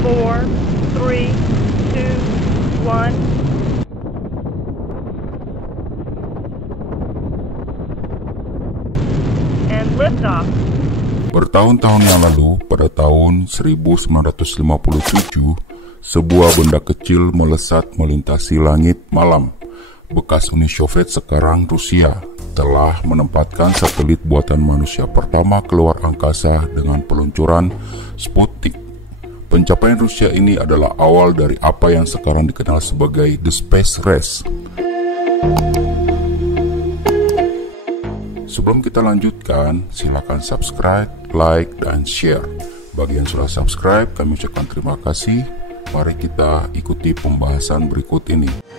4, 3, 2, 1. And liftoff. Bertahun-tahun yang lalu, pada tahun 1957, sebuah benda kecil melesat melintasi langit malam. Bekas Uni Soviet, sekarang Rusia, telah menempatkan satelit buatan manusia pertama keluar angkasa dengan peluncuran Sputnik. Pencapaian Rusia ini adalah awal dari apa yang sekarang dikenal sebagai The Space Race. Sebelum kita lanjutkan, silakan subscribe, like, dan share. Bagi yang sudah subscribe, kami ucapkan terima kasih. Mari kita ikuti pembahasan berikut ini.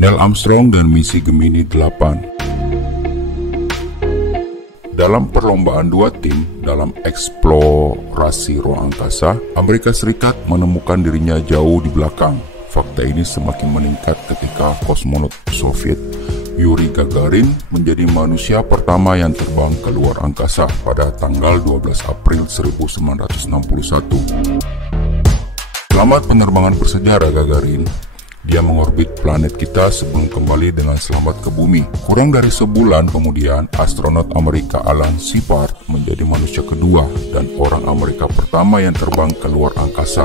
Neil Armstrong dan misi Gemini 8. Dalam perlombaan dua tim dalam eksplorasi ruang angkasa, Amerika Serikat menemukan dirinya jauh di belakang. Fakta ini semakin meningkat ketika kosmonot Soviet Yuri Gagarin menjadi manusia pertama yang terbang ke luar angkasa pada tanggal 12 April 1961. Selamat penerbangan bersejarah Gagarin. Dia mengorbit planet kita sebelum kembali dengan selamat ke bumi. Kurang dari sebulan kemudian, astronot Amerika Alan Shepard menjadi manusia kedua dan orang Amerika pertama yang terbang ke luar angkasa.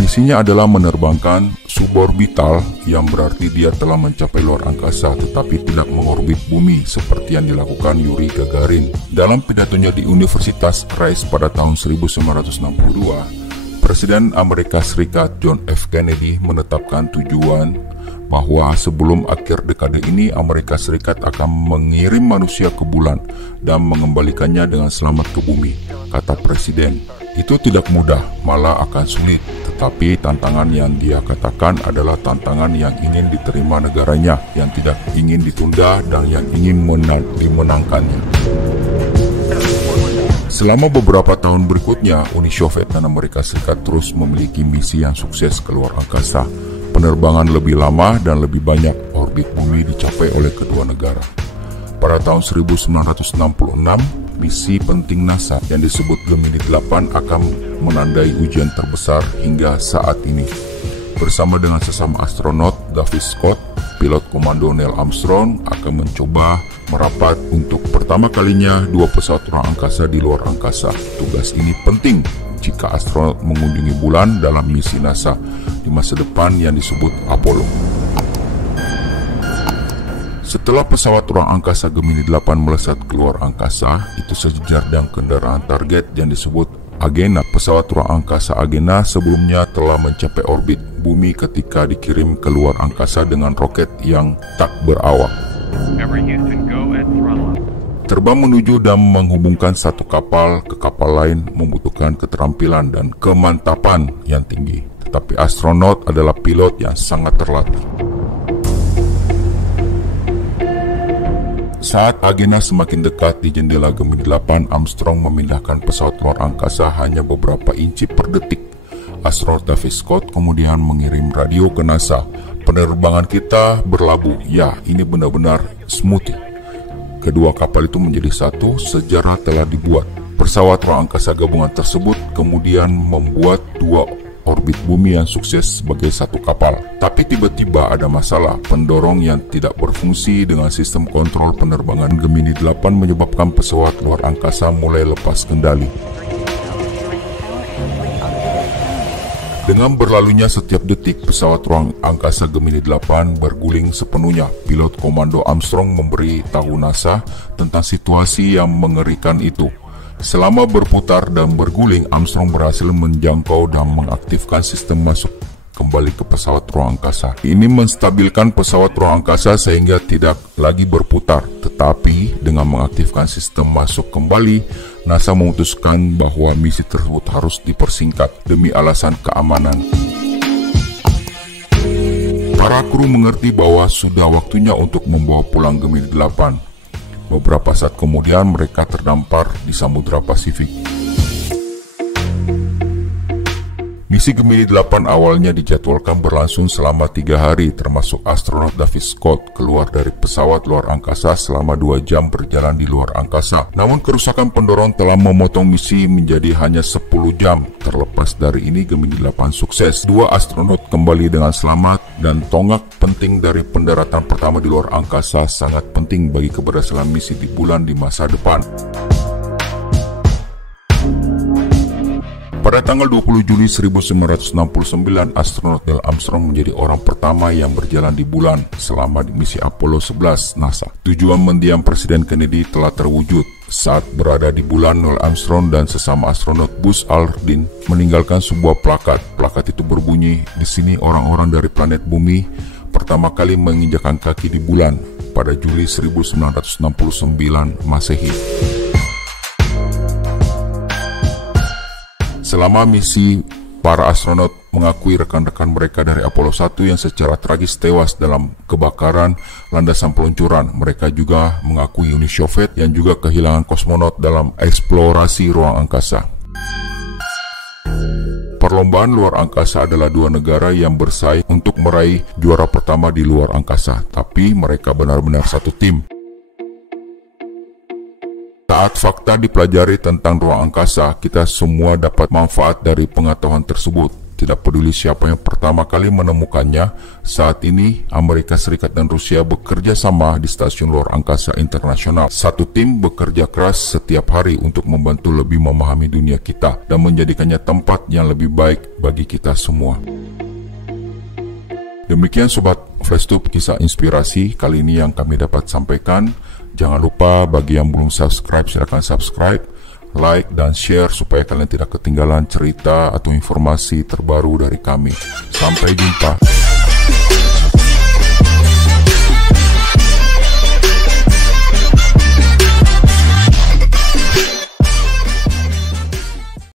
Misinya adalah menerbangkan suborbital, yang berarti dia telah mencapai luar angkasa tetapi tidak mengorbit bumi seperti yang dilakukan Yuri Gagarin. Dalam pidatonya di Universitas Rice pada tahun 1962, Presiden Amerika Serikat John F. Kennedy menetapkan tujuan bahwa sebelum akhir dekade ini Amerika Serikat akan mengirim manusia ke bulan dan mengembalikannya dengan selamat ke bumi, kata Presiden. Itu tidak mudah, malah akan sulit, tetapi tantangan yang dia katakan adalah tantangan yang ingin diterima negaranya, yang tidak ingin ditunda dan yang ingin dimenangkannya. Selama beberapa tahun berikutnya, Uni Soviet dan Amerika Serikat terus memiliki misi yang sukses keluar angkasa. Penerbangan lebih lama dan lebih banyak orbit bumi dicapai oleh kedua negara. Pada tahun 1966, misi penting NASA yang disebut Gemini 8 akan menandai ujian terbesar hingga saat ini. Bersama dengan sesama astronot David Scott, pilot komando Neil Armstrong akan mencoba merapat untuk pertama kalinya dua pesawat ruang angkasa di luar angkasa. Tugas ini penting jika astronot mengunjungi bulan dalam misi NASA di masa depan yang disebut Apollo. Setelah pesawat ruang angkasa Gemini 8 melesat keluar angkasa, itu sejajar dengan kendaraan target yang disebut Agena. Pesawat ruang angkasa Agena sebelumnya telah mencapai orbit bumi ketika dikirim ke luar angkasa dengan roket yang tak berawak. Terbang menuju dan menghubungkan satu kapal ke kapal lain membutuhkan keterampilan dan kemantapan yang tinggi. Tetapi astronot adalah pilot yang sangat terlatih. Saat Agena semakin dekat di jendela Gemini 8, Armstrong memindahkan pesawat luar angkasa hanya beberapa inci per detik. Astronot David Scott kemudian mengirim radio ke NASA. Penerbangan kita berlabuh. Ya, ini benar-benar smooth. Kedua kapal itu menjadi satu, sejarah telah dibuat. Pesawat ruang angkasa gabungan tersebut kemudian membuat dua orbit bumi yang sukses sebagai satu kapal. Tapi tiba-tiba ada masalah. Pendorong yang tidak berfungsi dengan sistem kontrol penerbangan Gemini 8 menyebabkan pesawat luar angkasa mulai lepas kendali. Dengan berlalunya setiap detik, pesawat ruang angkasa Gemini 8 berguling sepenuhnya. Pilot komando Armstrong memberi tahu NASA tentang situasi yang mengerikan itu. Selama berputar dan berguling, Armstrong berhasil menjangkau dan mengaktifkan sistem masuk kembali ke pesawat ruang angkasa. Ini menstabilkan pesawat ruang angkasa sehingga tidak lagi berputar. Tetapi dengan mengaktifkan sistem masuk kembali, NASA memutuskan bahwa misi tersebut harus dipersingkat demi alasan keamanan. Para kru mengerti bahwa sudah waktunya untuk membawa pulang Gemini 8. Beberapa saat kemudian mereka terdampar di Samudra Pasifik. Misi Gemini 8 awalnya dijadwalkan berlangsung selama 3 hari, termasuk astronot David Scott keluar dari pesawat luar angkasa selama 2 jam berjalan di luar angkasa. Namun kerusakan pendorong telah memotong misi menjadi hanya 10 jam. Terlepas dari ini, Gemini 8 sukses. 2 astronot kembali dengan selamat, dan tonggak penting dari pendaratan pertama di luar angkasa sangat penting bagi keberhasilan misi di bulan di masa depan. Pada tanggal 20 Juli 1969, astronot Neil Armstrong menjadi orang pertama yang berjalan di bulan selama di misi Apollo 11 NASA. Tujuan mendiam Presiden Kennedy telah terwujud. Saat berada di bulan, Neil Armstrong dan sesama astronot Buzz Aldrin meninggalkan sebuah plakat. Plakat itu berbunyi, "Di sini orang-orang dari planet Bumi pertama kali menginjakkan kaki di bulan pada Juli 1969 Masehi." Selama misi, para astronot mengakui rekan-rekan mereka dari Apollo 1 yang secara tragis tewas dalam kebakaran landasan peluncuran. Mereka juga mengakui Uni Soviet yang juga kehilangan kosmonot dalam eksplorasi ruang angkasa. Perlombaan luar angkasa adalah 2 negara yang bersaing untuk meraih juara pertama di luar angkasa, tapi mereka benar-benar satu tim. Saat fakta dipelajari tentang ruang angkasa, kita semua dapat manfaat dari pengetahuan tersebut. Tidak peduli siapa yang pertama kali menemukannya, saat ini Amerika Serikat dan Rusia bekerja sama di Stasiun Luar Angkasa Internasional. Satu tim bekerja keras setiap hari untuk membantu lebih memahami dunia kita dan menjadikannya tempat yang lebih baik bagi kita semua. Demikian Sobat FlashTube, kisah inspirasi kali ini yang kami dapat sampaikan. Jangan lupa bagi yang belum subscribe, silakan subscribe, like, dan share supaya kalian tidak ketinggalan cerita atau informasi terbaru dari kami. Sampai jumpa.